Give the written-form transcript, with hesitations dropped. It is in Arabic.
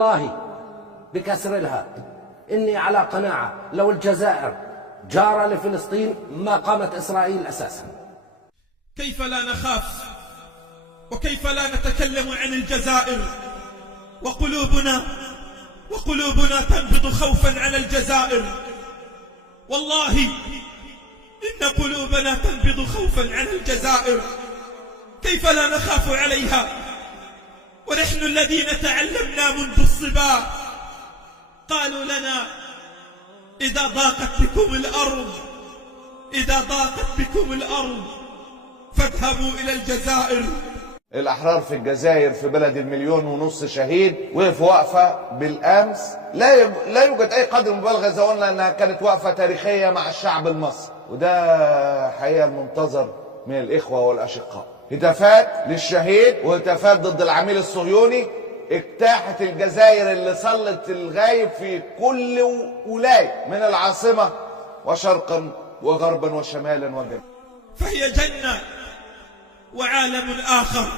والله بكسر الهاء إني على قناعة لو الجزائر جارة لفلسطين ما قامت إسرائيل أساسا. كيف لا نخاف وكيف لا نتكلم عن الجزائر وقلوبنا تنبض خوفا على الجزائر. والله إن قلوبنا تنبض خوفا على الجزائر. كيف لا نخاف عليها ونحن الذين تعلمنا منذ الصبا. قالوا لنا إذا ضاقت بكم الأرض فاذهبوا إلى الجزائر. الأحرار في الجزائر في بلد 1.5 مليون شهيد وقفوا وقفة بالأمس لا يوجد أي قدر مبالغة إذا قلنا أنها كانت وقفة تاريخية مع الشعب المصري، وده حقيقة المنتظر من الإخوة والأشقاء. هتافات للشهيد وهتافات ضد العميل الصهيوني اجتاحت الجزائر اللي صلت الغايب في كل ولاية من العاصمة وشرقا وغربا وشمالا وجنوبا. فهي جنة وعالم آخر.